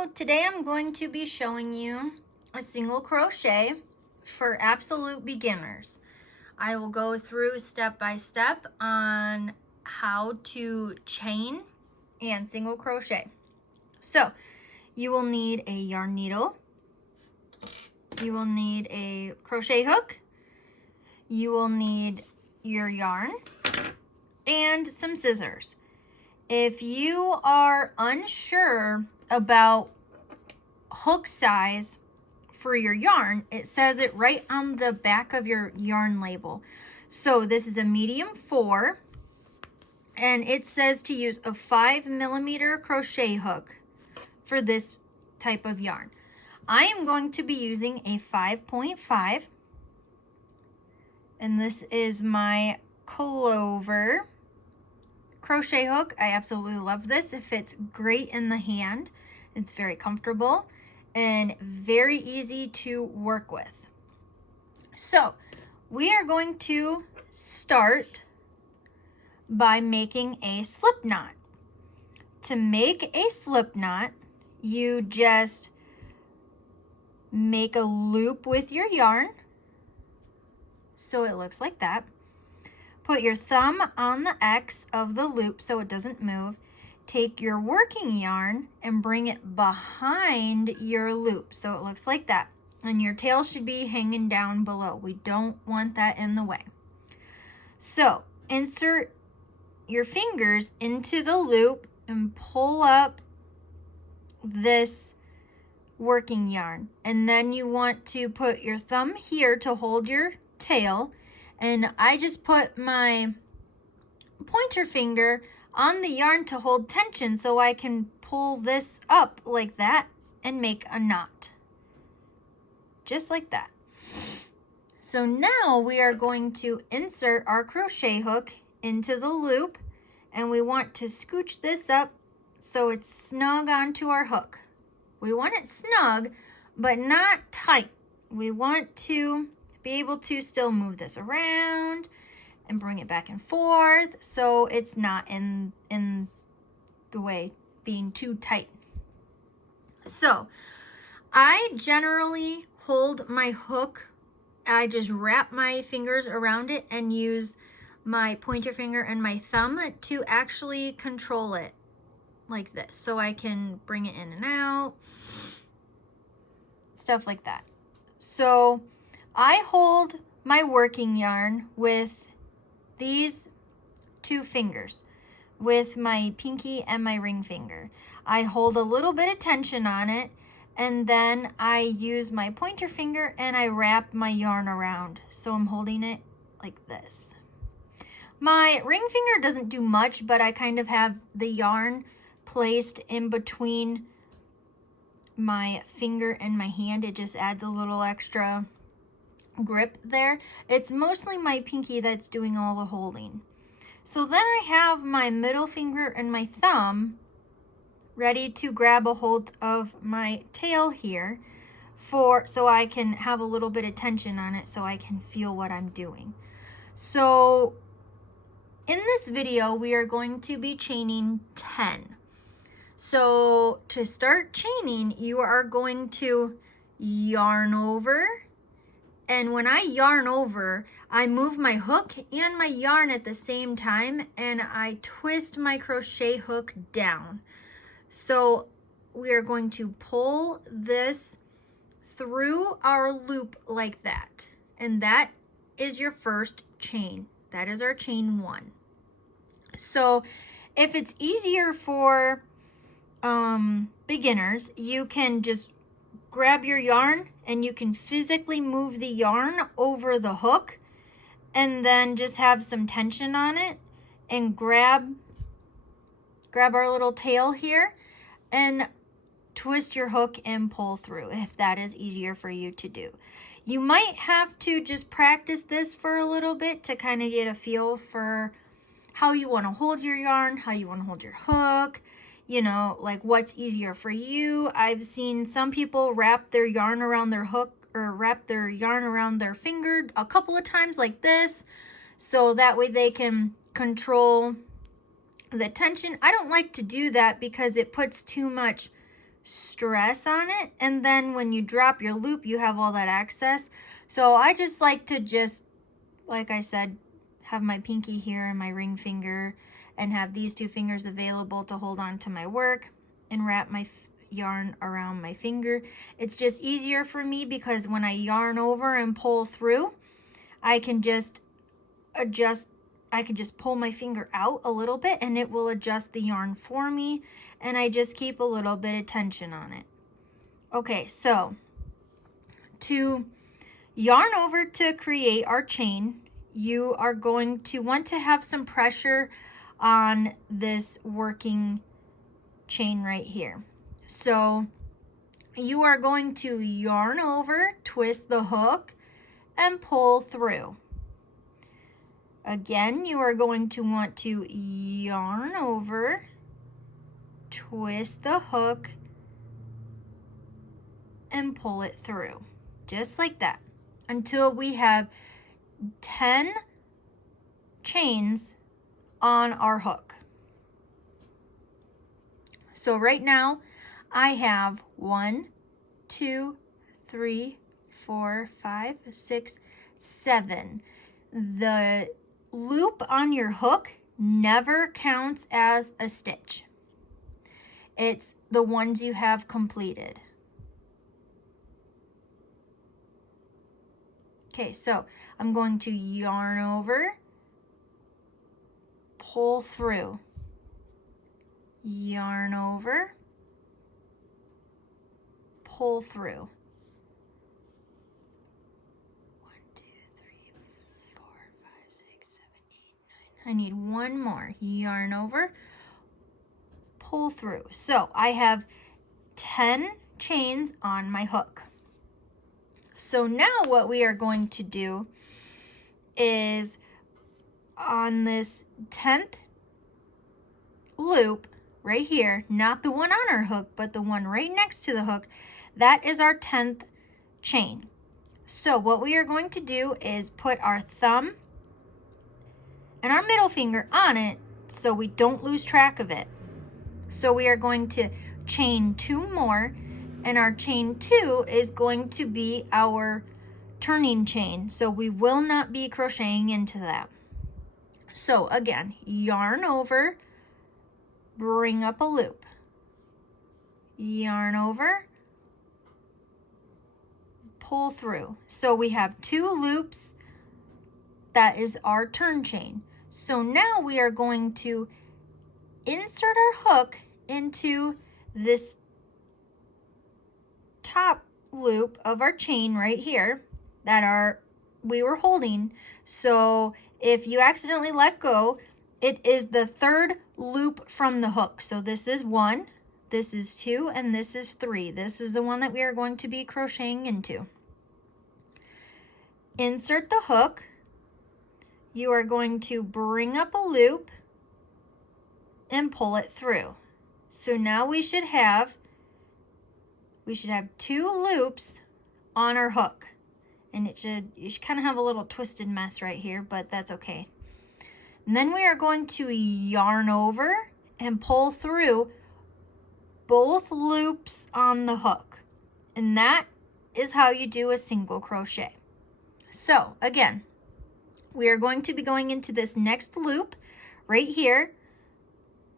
Hello, today I'm going to be showing you a single crochet for absolute beginners. I will go through step by step on how to chain and single crochet. So you will need a yarn needle, you will need a crochet hook, you will need your yarn, and some scissors. If you are unsure about hook size for your yarn, it says it right on the back of your yarn label. So this is a medium 4, and it says to use a 5mm crochet hook for this type of yarn. I am going to be using a 5.5, and this is my Clover crochet hook. I absolutely love this. It fits great in the hand. It's very comfortable and very easy to work with. So we are going to start by making a slip knot. To make a slip knot, you just make a loop with your yarn. So it looks like that. Put your thumb on the X of the loop so it doesn't move. Take your working yarn and bring it behind your loop so it looks like that. And your tail should be hanging down below. We don't want that in the way. So insert your fingers into the loop and pull up this working yarn. And then you want to put your thumb here to hold your tail. And I just put my pointer finger on the yarn to hold tension so I can pull this up like that and make a knot. Just like that. So now we are going to insert our crochet hook into the loop, and we want to scooch this up so it's snug onto our hook. We want it snug, but not tight. We want to be able to still move this around and bring it back and forth so it's not in the way, being too tight. So I generally hold my hook, I just wrap my fingers around it and use my pointer finger and my thumb to actually control it like this so I can bring it in and out, stuff like that. So I hold my working yarn with these two fingers, with my pinky and my ring finger. I hold a little bit of tension on it, and then I use my pointer finger and I wrap my yarn around. So I'm holding it like this. My ring finger doesn't do much, but I kind of have the yarn placed in between my finger and my hand. It just adds a little extra grip there. It's mostly my pinky that's doing all the holding. So then I have my middle finger and my thumb ready to grab a hold of my tail here so I can have a little bit of tension on it so I can feel what I'm doing. So in this video we are going to be chaining 10. So to start chaining, you are going to yarn over. And when I yarn over, I move my hook and my yarn at the same time, and I twist my crochet hook down. So we are going to pull this through our loop like that. And that is your first chain. That is our chain 1. So if it's easier for beginners, you can just grab your yarn and you can physically move the yarn over the hook and then just have some tension on it and grab our little tail here and twist your hook and pull through if that is easier for you to do. You might have to just practice this for a little bit to kind of get a feel for how you want to hold your yarn, how you want to hold your hook, you know, like what's easier for you. I've seen some people wrap their yarn around their hook or wrap their yarn around their finger a couple of times like this, so that way they can control the tension. I don't like to do that because it puts too much stress on it, and then when you drop your loop, you have all that excess. So I just like to like I said, have my pinky here and my ring finger, and have these two fingers available to hold on to my work and wrap my yarn around my finger. It's just easier for me because when I yarn over and pull through, I can just pull my finger out a little bit and it will adjust the yarn for me, and I just keep a little bit of tension on it. Okay, so to yarn over to create our chain, you are going to want to have some pressure on this working chain right here. So you are going to yarn over, twist the hook, and pull through. Again, you are going to want to yarn over, twist the hook, and pull it through, just like that, until we have 10 chains on our hook. So right now, I have 1, 2, 3, 4, 5, 6, 7. The loop on your hook never counts as a stitch. It's the ones you have completed. Okay, so I'm going to yarn over, pull through, yarn over, pull through. 1, 2, 3, 4, 5, 6, 7, 8, 9. I need one more. Yarn over, pull through. So I have 10 chains on my hook. So now what we are going to do is on this 10th loop right here, not the one on our hook, but the one right next to the hook, that is our 10th chain. So what we are going to do is put our thumb and our middle finger on it so we don't lose track of it. So we are going to chain 2 more, and our chain 2 is going to be our turning chain. So we will not be crocheting into that. So again, yarn over, bring up a loop, yarn over, pull through. So we have 2 loops. That is our turn chain. So now we are going to insert our hook into this top loop of our chain right here that we were holding. So if you accidentally let go, it is the 3rd loop from the hook. So this is 1, this is 2, and this is 3. This is the one that we are going to be crocheting into. Insert the hook. You are going to bring up a loop and pull it through. So now we should have 2 loops on our hook, and you should kind of have a little twisted mess right here, but that's okay. And then we are going to yarn over and pull through both loops on the hook, and that is how you do a single crochet. So again, we are going to be going into this next loop right here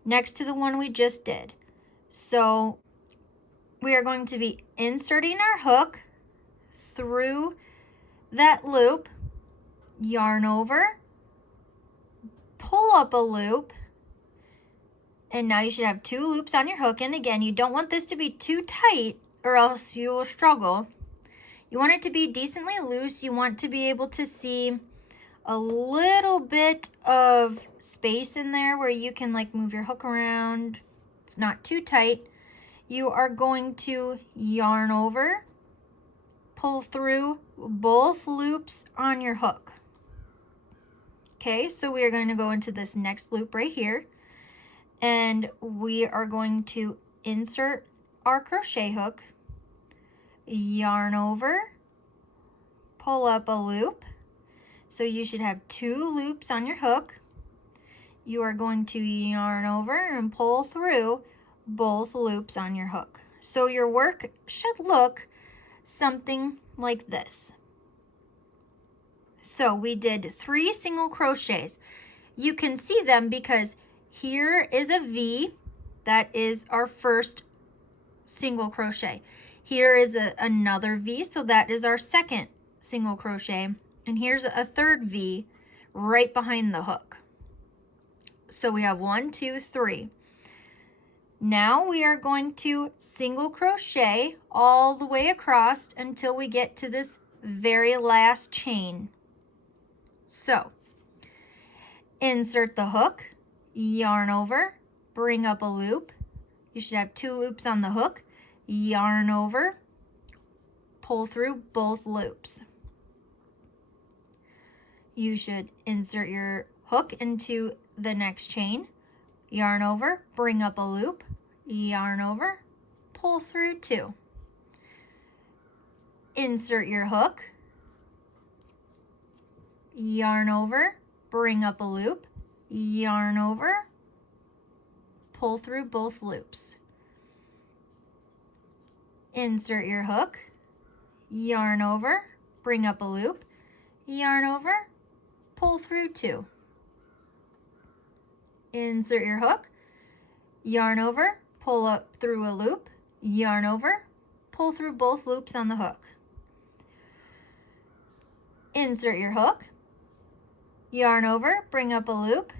next to the one we just did. So we are going to be inserting our hook through that loop, yarn over, pull up a loop, and now you should have 2 loops on your hook. And again, you don't want this to be too tight or else you will struggle. You want it to be decently loose. You want to be able to see a little bit of space in there where you can like move your hook around. It's not too tight. You are going to yarn over, pull through both loops on your hook. Okay, so we are going to go into this next loop right here, and we are going to insert our crochet hook, yarn over, pull up a loop. So you should have 2 loops on your hook. You are going to yarn over and pull through both loops on your hook. So your work should look something like this. So we did 3 single crochets. You can see them because here is a V. That is our first single crochet. Here is another V, so that is our second single crochet. And here's a third V right behind the hook. So we have 1, 2, 3. Now we are going to single crochet all the way across until we get to this very last chain. So insert the hook, yarn over, bring up a loop. You should have 2 loops on the hook, yarn over, pull through both loops. You should insert your hook into the next chain, yarn over, bring up a loop, yarn over, pull through 2. Insert your hook, yarn over, bring up a loop, yarn over, pull through both loops. Insert your hook, yarn over, bring up a loop, yarn over, pull through 2. Insert your hook, yarn over, pull up through a loop, yarn over, pull through both loops on the hook. Insert your hook, yarn over, bring up a loop,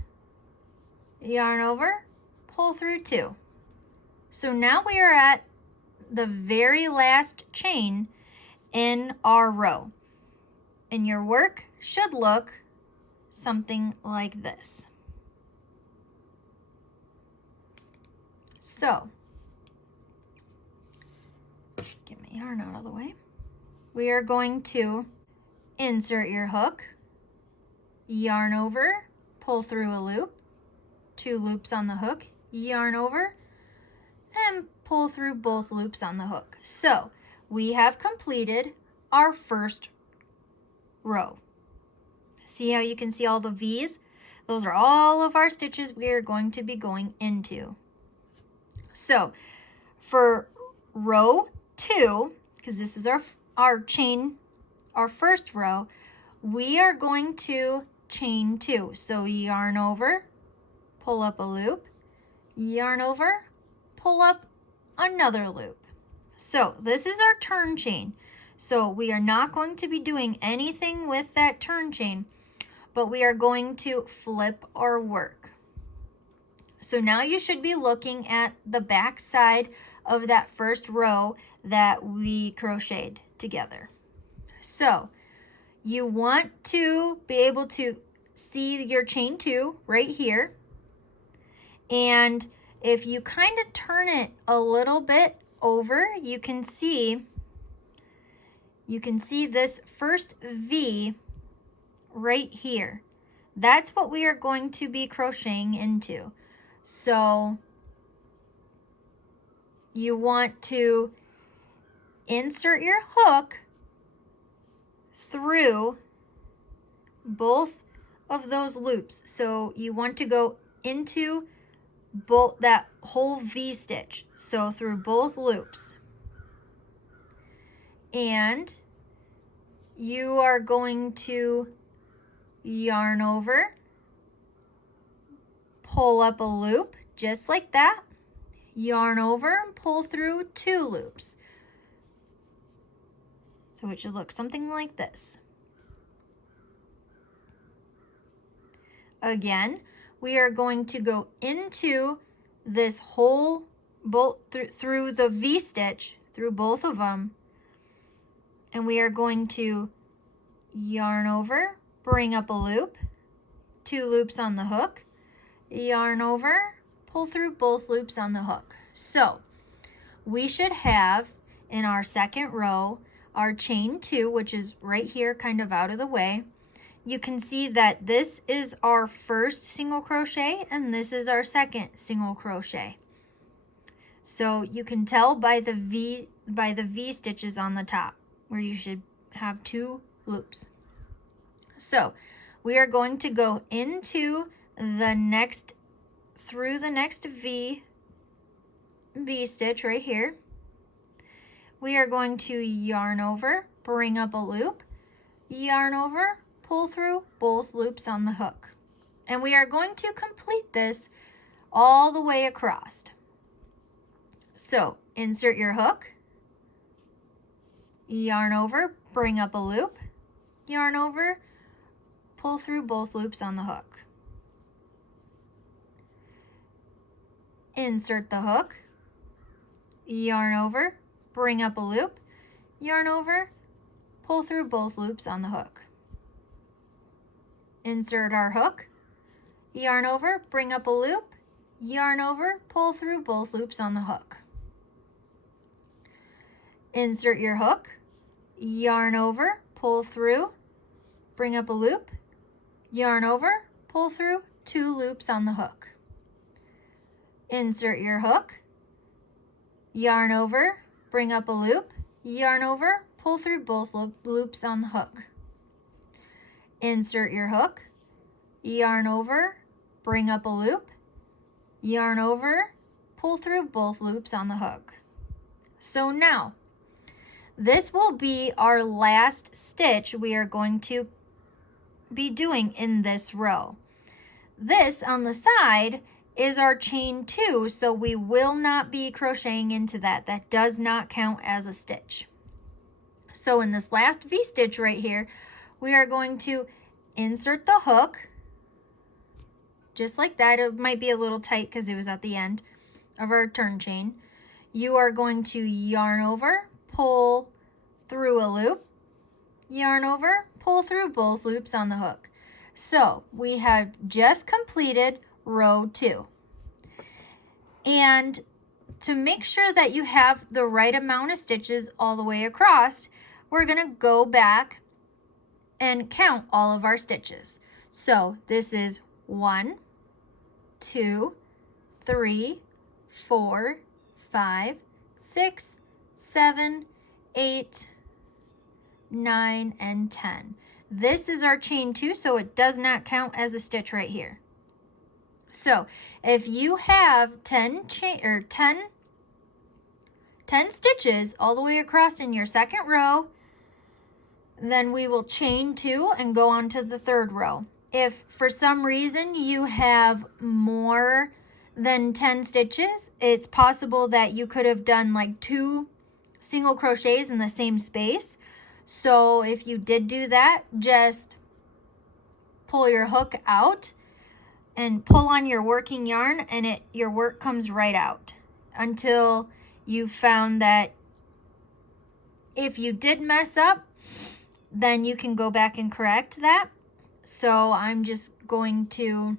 yarn over, pull through 2. So now we are at the very last chain in our row, and your work should look something like this. So get my yarn out of the way. We are going to insert your hook, yarn over, pull through a loop, 2 loops on the hook, yarn over, and pull through both loops on the hook. So we have completed our first row. See how you can see all the V's? Those are all of our stitches we are going to be going into. So for row 2, because this is our chain, our first row, we are going to chain 2. So yarn over, pull up a loop, yarn over, pull up another loop. So this is our turn chain. So we are not going to be doing anything with that turn chain, but we are going to flip our work. So now you should be looking at the back side of that first row that we crocheted together. So you want to be able to see your chain 2 right here. And if you kind of turn it a little bit over, you can see this first V right here. That's what we are going to be crocheting into. So you want to insert your hook through both of those loops. So you want to go into both that whole V stitch, so through both loops. And you are going to yarn over, pull up a loop just like that, yarn over and pull through 2 loops. So it should look something like this. Again, we are going to go into this whole bolt through the V stitch, through both of them, and we are going to yarn over, bring up a loop, 2 loops on the hook, yarn over, pull through both loops on the hook. So we should have in our second row our chain 2, which is right here kind of out of the way. You can see that this is our first single crochet and this is our second single crochet. So you can tell by the V stitches on the top where you should have 2 loops. So we are going to go into the next, through the next V stitch right here. we are going to yarn over, bring up a loop, yarn over, pull through both loops on the hook. And we are going to complete this all the way across. So insert your hook, yarn over, bring up a loop, yarn over, pull through both loops on the hook. Insert the hook, yarn over, bring up a loop, yarn over, pull through both loops on the hook. Insert our hook, yarn over, bring up a loop, yarn over, pull through both loops on the hook. Insert your hook, yarn over, pull through, bring up a loop, yarn over, pull through 2 loops on the hook. Insert your hook, yarn over, bring up a loop, yarn over, pull through both loops on the hook. Insert your hook, yarn over, bring up a loop, yarn over, pull through both loops on the hook. So now, this will be our last stitch we are going to be doing in this row. This on the side is our chain 2, so we will not be crocheting into that. That does not count as a stitch. So in this last V-stitch right here, we are going to insert the hook, just like that. It might be a little tight because it was at the end of our turn chain. You are going to yarn over, pull through a loop, yarn over, pull through both loops on the hook. So we have just completed row 2. And to make sure that you have the right amount of stitches all the way across, we're going to go back and count all of our stitches. So this is 1, 2, 3, 4, 5, 6, 7, 8, 9, and 10. This is our chain 2, so it does not count as a stitch right here. So if you have 10 stitches all the way across in your second row, then we will chain 2 and go on to the third row. If for some reason you have more than 10 stitches, it's possible that you could have done like 2 single crochets in the same space. So if you did do that, just pull your hook out and pull on your working yarn, and your work comes right out until you found that if you did mess up, then you can go back and correct that. So I'm just going to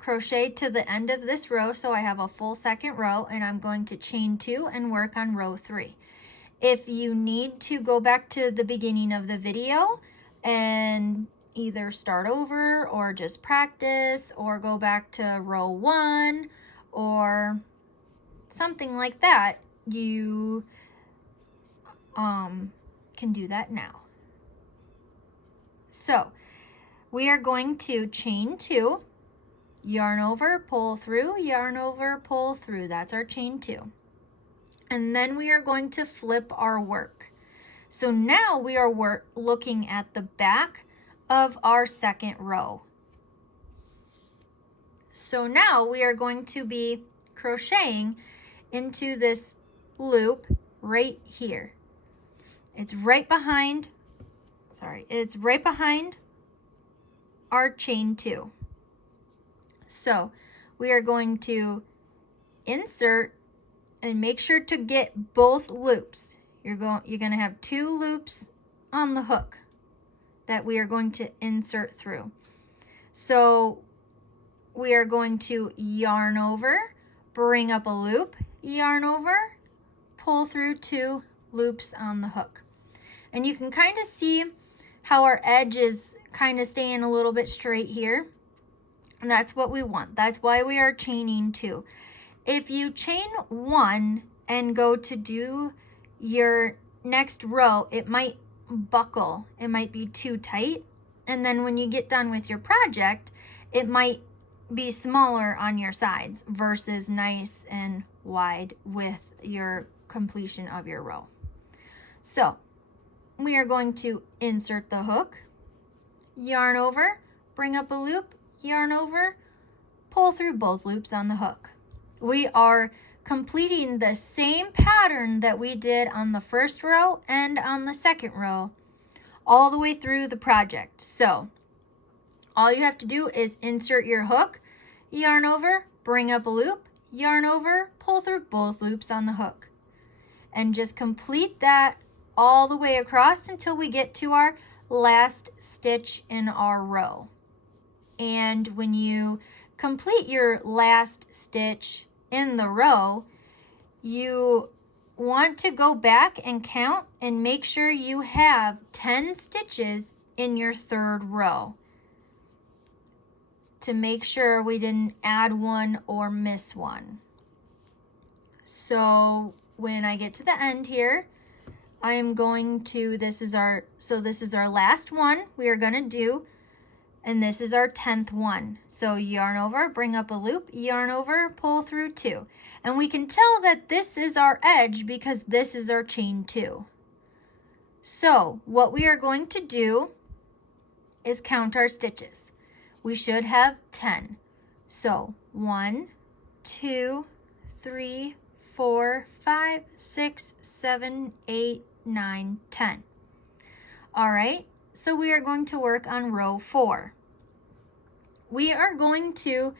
crochet to the end of this row, so I have a full second row, and I'm going to chain 2 and work on row 3. If you need to go back to the beginning of the video and either start over or just practice or go back to row 1 or something like that, you can do that now. So we are going to chain 2, yarn over, pull through, yarn over, pull through. That's our chain 2. And then we are going to flip our work. So now we are looking at the back of our second row. So now we are going to be crocheting into this loop right here. It's right behind our chain 2. So we are going to insert and make sure to get both loops. You're going to have 2 loops on the hook that we are going to insert through. So we are going to yarn over, bring up a loop, yarn over, pull through 2 loops on the hook. And you can kind of see how our edge is kind of staying a little bit straight here. And that's what we want. That's why we are chaining 2. If you chain 1 and go to do your next row, it might buckle. It might be too tight. And then when you get done with your project, it might be smaller on your sides versus nice and wide with your completion of your row. So we are going to insert the hook, yarn over, bring up a loop, yarn over, pull through both loops on the hook. We are completing the same pattern that we did on the first row and on the second row all the way through the project. So all you have to do is insert your hook, yarn over, bring up a loop, yarn over, pull through both loops on the hook. And just complete that all the way across until we get to our last stitch in our row. And when you complete your last stitch in the row, you want to go back and count and make sure you have 10 stitches in your third row to make sure we didn't add one or miss one. So when I get to the end here, I am going to, this is our last one we are going to do, and this is our 10th one. So yarn over, bring up a loop, yarn over, pull through 2. And we can tell that this is our edge because this is our chain 2. So what we are going to do is count our stitches. We should have 10. So 1, 2, 3, 4, 5, 6, 7, 8, 9, 10. All right, so we are going to work on row 4. We are going to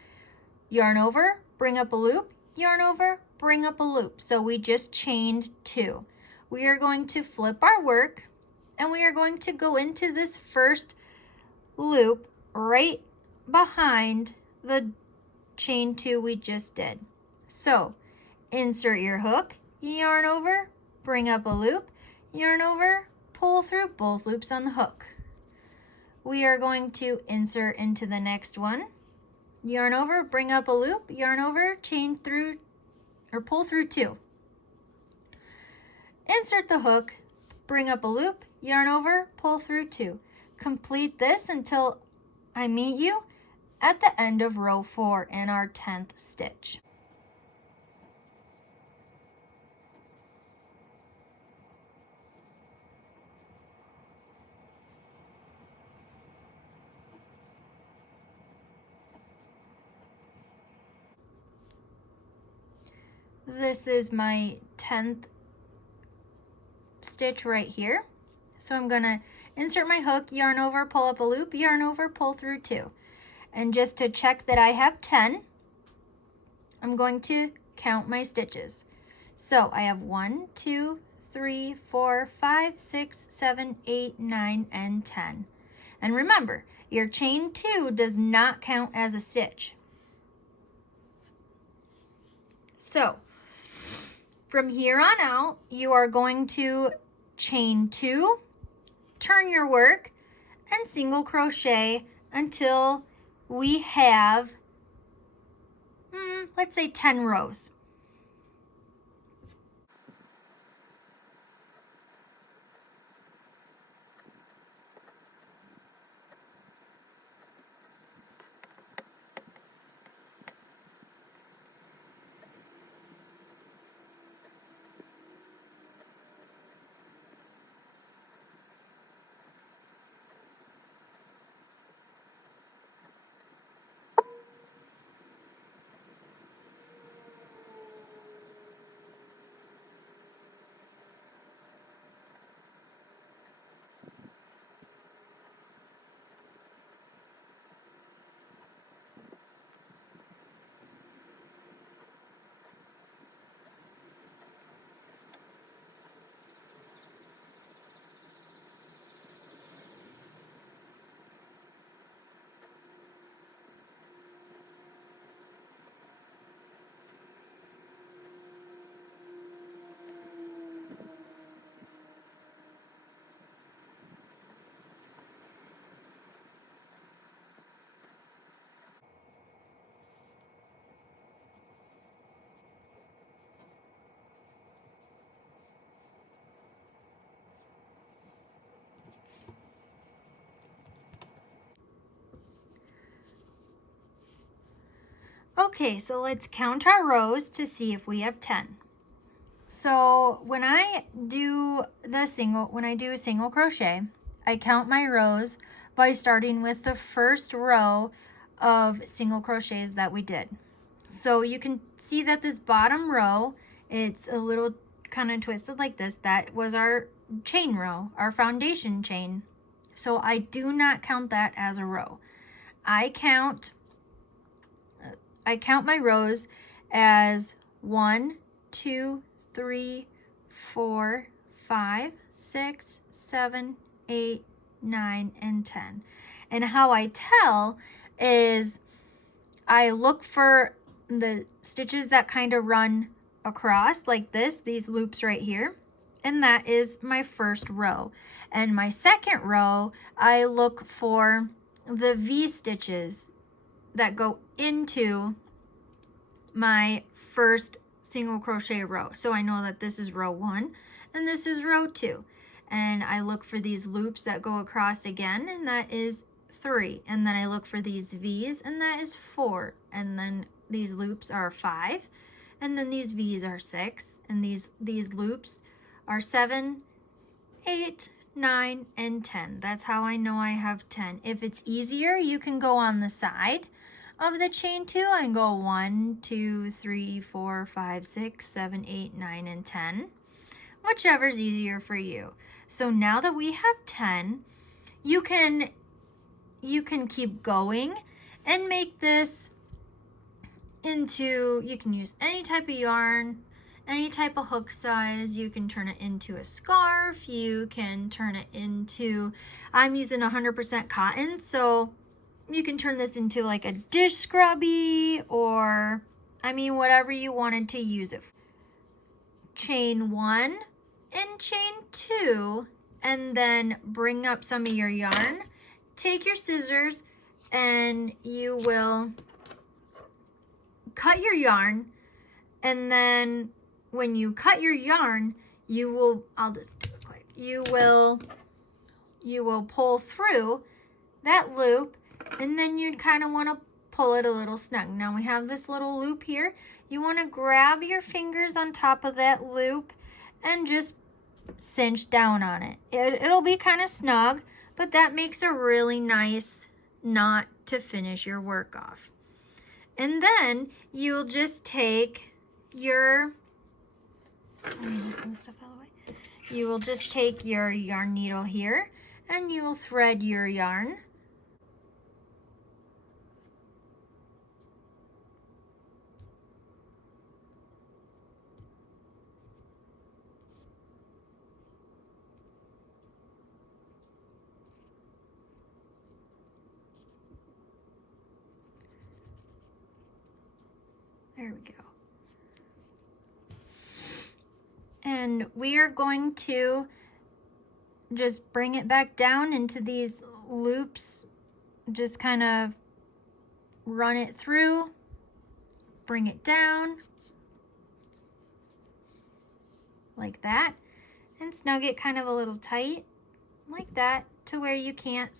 yarn over, bring up a loop, yarn over, bring up a loop. So we just chained 2. We are going to flip our work and we are going to go into this first loop right behind the chain 2 we just did. So insert your hook, yarn over, bring up a loop, yarn over, pull through both loops on the hook. We are going to insert into the next one, yarn over, bring up a loop, yarn over, chain through or pull through 2. Insert the hook, bring up a loop, yarn over, pull through 2. Complete this until I meet you at the end of row 4 in our 10th stitch. This is my 10th stitch right here. So I'm going to insert my hook, yarn over, pull up a loop, yarn over, pull through 2. And just to check that I have 10, I'm going to count my stitches. So I have 1, 2, 3, 4, 5, 6, 7, 8, 9, and 10. And remember, your chain 2 does not count as a stitch. So from here on out, you are going to chain 2, turn your work, and single crochet until we have, let's say 10 rows. Okay, so let's count our rows to see if we have 10. So when I do a single crochet, I count my rows by starting with the first row of single crochets that we did. So you can see that this bottom row, it's a little kind of twisted like this. That was our chain row, our foundation chain. So I do not count that as a row. I count my rows as 1, 2, 3, 4, 5, 6, 7, 8, 9, and 10. And how I tell is I look for the stitches that kind of run across like this, these loops right here. And that is my first row. And my second row, I look for the V stitches that go into my first single crochet row. So I know that this is row 1 and this is row 2. And I look for these loops that go across again, and that is 3. And then I look for these V's, and that is 4. And then these loops are 5. And then these V's are 6. And these loops are 7, 8, 9, and 10. That's how I know I have 10. If it's easier, you can go on the side of the chain 2 and go 1, 2, 3, 4, 5, 6, 7, 8, 9, and 10. Whichever's easier for you. So now that we have 10, you can keep going and make this into, you can use any type of yarn, any type of hook size. You can turn it into a scarf. You can turn it into, I'm using 100% cotton, so you can turn this into like a dish scrubby, or I mean whatever you wanted to use it for. Chain 1 and chain 2, and then bring up some of your yarn. Take your scissors and you will cut your yarn, and then when you cut your yarn, you will, I'll just do it quick, you will pull through that loop, and then you'd kind of want to pull it a little snug. Now we have this little loop here. You want to grab your fingers on top of that loop and just cinch down on it. It'll be kind of snug, but that makes a really nice knot to finish your work off. And then you'll just take your, you will just take your yarn needle here, and you will thread your yarn. There we go. And we are going to just bring it back down into these loops. Just kind of run it through, bring it down like that, and snug it kind of a little tight like that to where you can't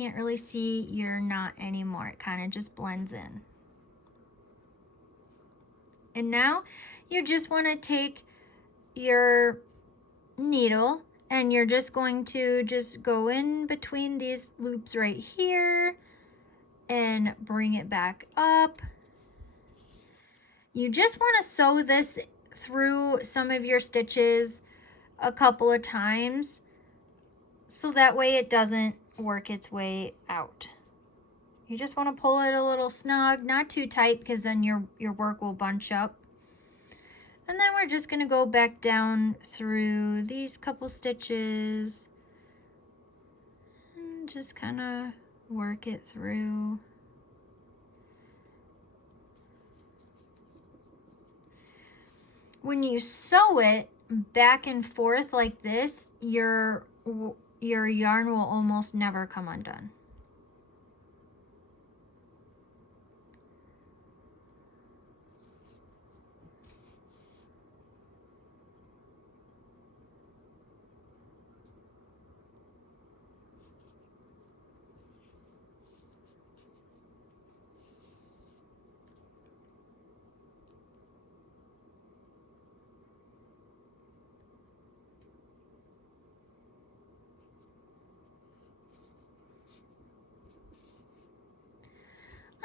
really see your knot anymore. It kind of just blends in. And now you just want to take your needle and you're just going to just go in between these loops right here and bring it back up. You just want to sew this through some of your stitches a couple of times so that way it doesn't work its way out. You just want to pull it a little snug, not too tight, because then your work will bunch up. And then we're just going to go back down through these couple stitches and just kind of work it through. When you sew it back and forth like this, your yarn will almost never come undone.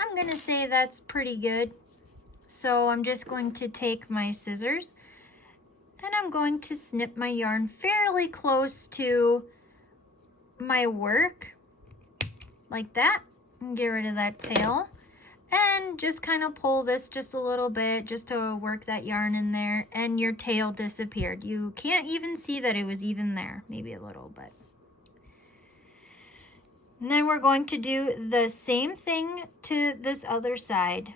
I'm gonna say that's pretty good. So I'm just going to take my scissors and I'm going to snip my yarn fairly close to my work, like that, and get rid of that tail. And just kind of pull this just a little bit just to work that yarn in there, and your tail disappeared. You can't even see that it was even there, maybe a little bit. And then we're going to do the same thing to this other side.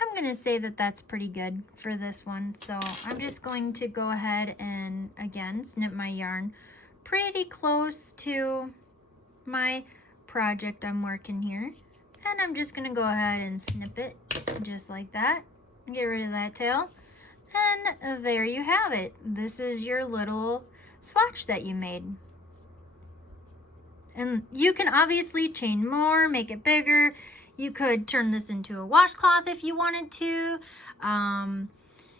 I'm going to say that that's pretty good for this one. So I'm just going to go ahead and again snip my yarn pretty close to my project I'm working here. And I'm just going to go ahead and snip it just like that. Get rid of that tail. And there you have it. This is your little swatch that you made. And you can obviously chain more, make it bigger. You could turn this into a washcloth if you wanted to.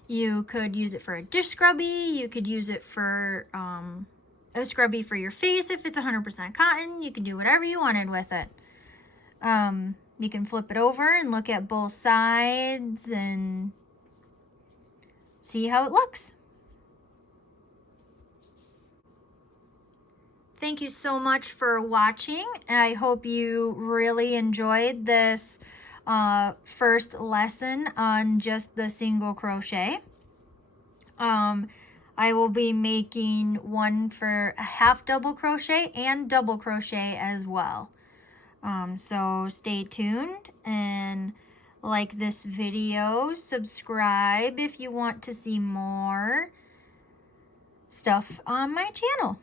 You could use it for a dish scrubby. You could use it for a scrubby for your face if it's 100% cotton. You can do whatever you wanted with it. You can flip it over and look at both sides and see how it looks. Thank you so much for watching. I hope you really enjoyed this first lesson on just the single crochet. I will be making one for a half double crochet and double crochet as well. So stay tuned and like this video, subscribe if you want to see more stuff on my channel.